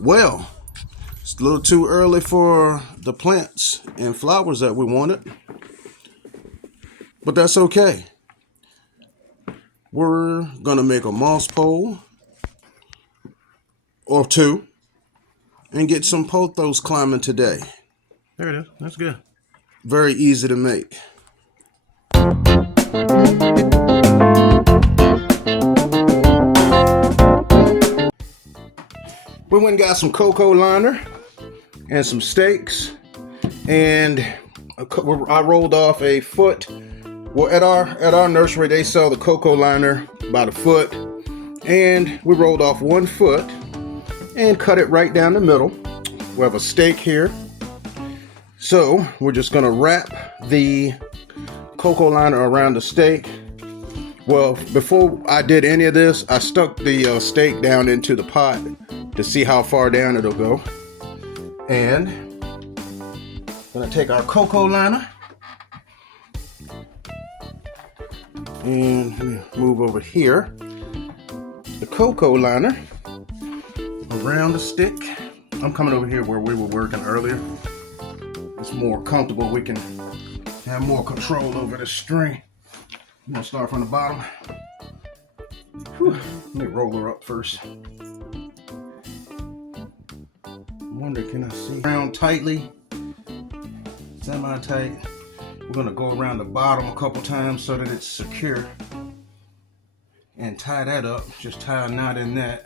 Well, it's a little too early for the plants and flowers that we wanted, but that's okay. We're gonna make a moss pole or two and get some pothos climbing today. There it is. That's good. Very easy to make. We went and got some cocoa liner and some stakes, and I rolled off a foot. Well, at our nursery, they sell the cocoa liner about a foot, and we rolled off 1 foot and cut it right down the middle. We have a stake here, so we're just gonna wrap the cocoa liner around the stake. Well, before I did any of this, I stuck the stake down into the pot to see how far down it'll go. And gonna take our cocoa liner and let me move over here. The cocoa liner around the stick. I'm coming over here where we were working earlier. It's more comfortable. We can have more control over the string. I'm gonna start from the bottom. Whew. Let me roll her up first. I wonder, can I see? Around tightly, semi-tight. We're gonna go around the bottom a couple times so that it's secure. And tie that up. Just tie a knot in that.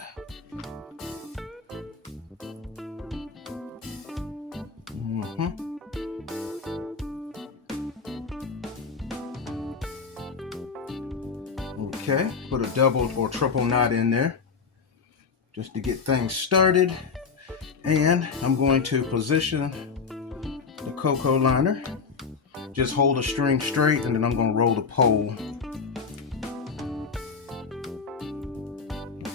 Okay, put a double or triple knot in there just to get things started. And I'm going to position the cocoa liner. Just hold the string straight, and then I'm going to roll the pole.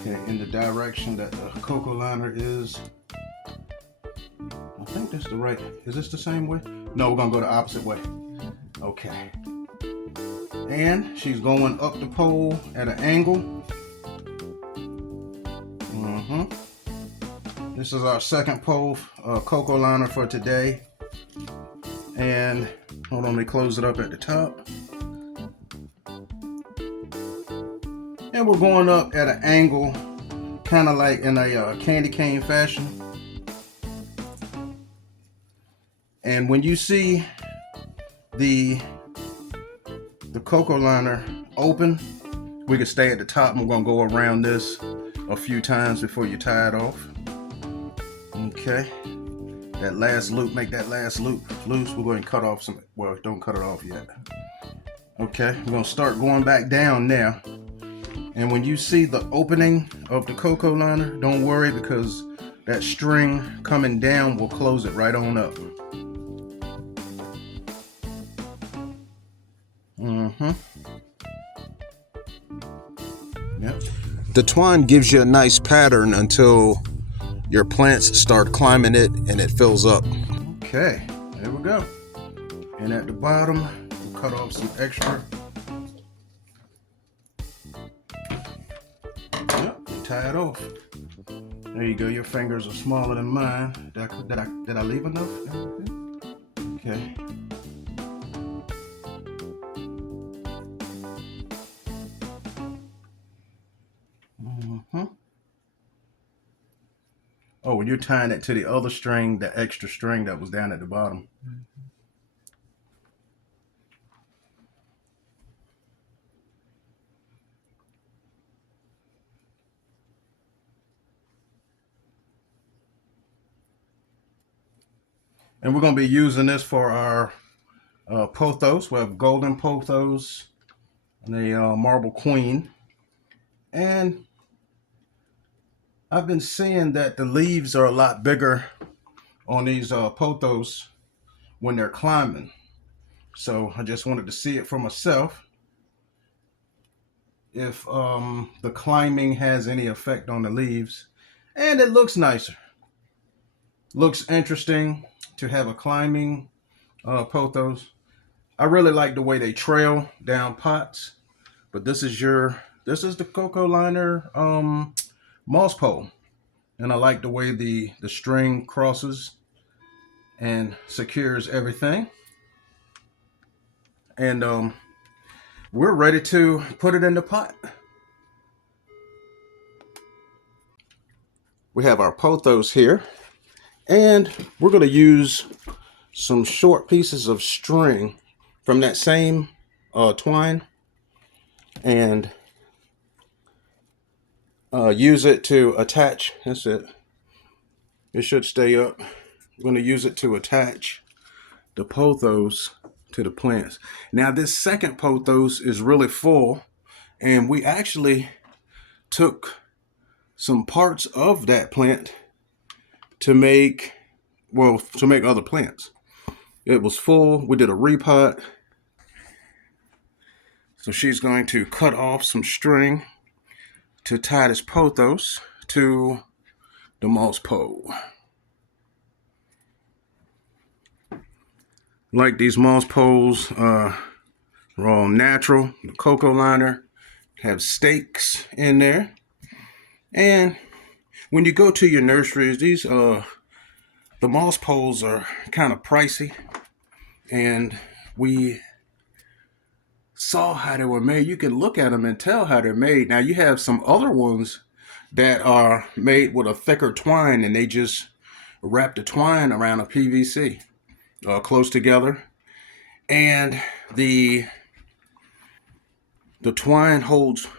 Okay, in the direction that the cocoa liner is. I think that's the right. Is this the same way? No, we're going to go the opposite way. Okay. And she's going up the pole at an angle. This is our second pole cocoa liner for today. And hold on, let me close it up at the top. And we're going up at an angle, kind of like in a candy cane fashion. And when you see the cocoa liner open, we can stay at the top, and we're gonna go around this a few times before you tie it off. Okay, that last loop, make that last loop loose. We're going to cut off some, well, don't cut it off yet. Okay, we're gonna start going back down now. And when you see the opening of the cocoa liner, don't worry, because that string coming down will close it right on up. Yep. The twine gives you a nice pattern until your plants start climbing it and it fills up. Okay, there we go. And at the bottom, we'll cut off some extra. Yep, tie it off. There you go. Your fingers are smaller than mine. Did I leave enough? Okay. Oh, when you're tying it to the other string, the extra string that was down at the bottom. And we're going to be using this for our pothos. We have golden pothos and a marble queen. And I've been seeing that the leaves are a lot bigger on these pothos when they're climbing. So I just wanted to see it for myself, if the climbing has any effect on the leaves. And it looks nicer. Looks interesting to have a climbing pothos. I really like the way they trail down pots. But this is the cocoa liner moss pole. And I like the way the string crosses and secures everything. And we're ready to put it in the pot. We have our pothos here, and we're going to use some short pieces of string from that same twine and use it to attach. That's it. It should stay up. We're going to use it to attach the pothos to the plants. Now this second pothos is really full, and we actually took some parts of that plant to make other plants. It was full. We did a repot. So she's going to cut off some string to tie this pothos to the moss pole. Like these moss poles, they're all natural. The cocoa liner have stakes in there. And when you go to your nurseries, these the moss poles are kind of pricey, and we saw how they were made. You can look at them and tell how they're made. Now you have some other ones that are made with a thicker twine, and they just wrap the twine around a PVC close together, and the twine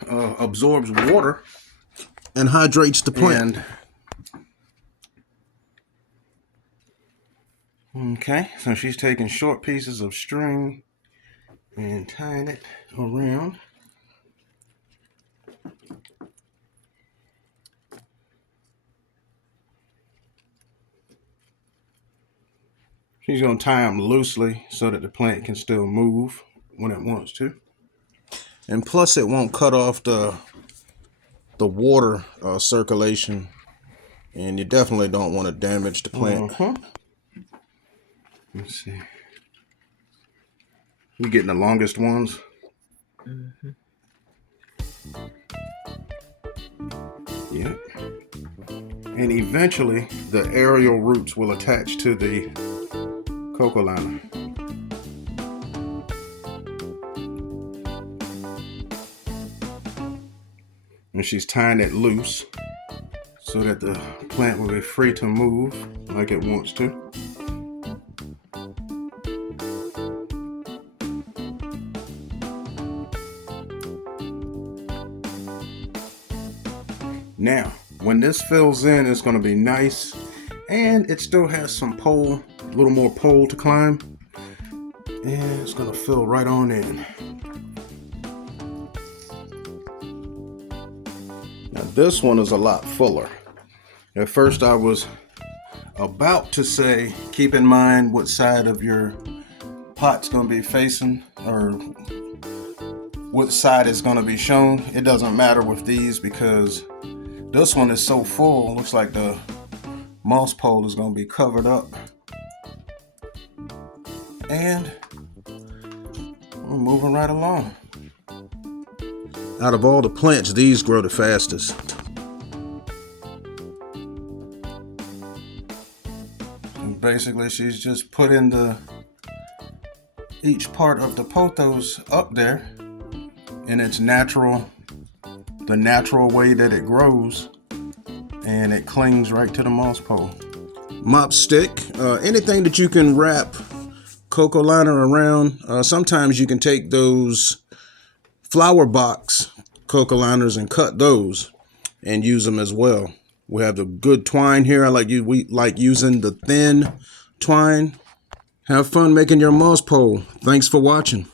absorbs water and hydrates the plant. Okay, so she's taking short pieces of string and tying it around. She's going to tie them loosely so that the plant can still move when it wants to. And plus it won't cut off the water circulation, and you definitely don't want to damage the plant. Let's see. We're getting the longest ones. Yep. And eventually the aerial roots will attach to the cocoa liner. And she's tying it loose so that the plant will be free to move like it wants to. Now, when this fills in, it's going to be nice, and it still has some pole, a little more pole to climb, and it's going to fill right on in. Now this one is a lot fuller. At first I was about to say, keep in mind what side of your pot's going to be facing, or what side is going to be shown. It doesn't matter with these because this one is so full, looks like the moss pole is going to be covered up. And we're moving right along. Out of all the plants, these grow the fastest. And basically, she's just put in each part of the pothos up there in its natural way that it grows, and it clings right to the moss pole. Mop stick, anything that you can wrap cocoa liner around. Sometimes you can take those flower box cocoa liners and cut those and use them as well. We have the good twine here. We like using the thin twine. Have fun making your moss pole. Thanks for watching.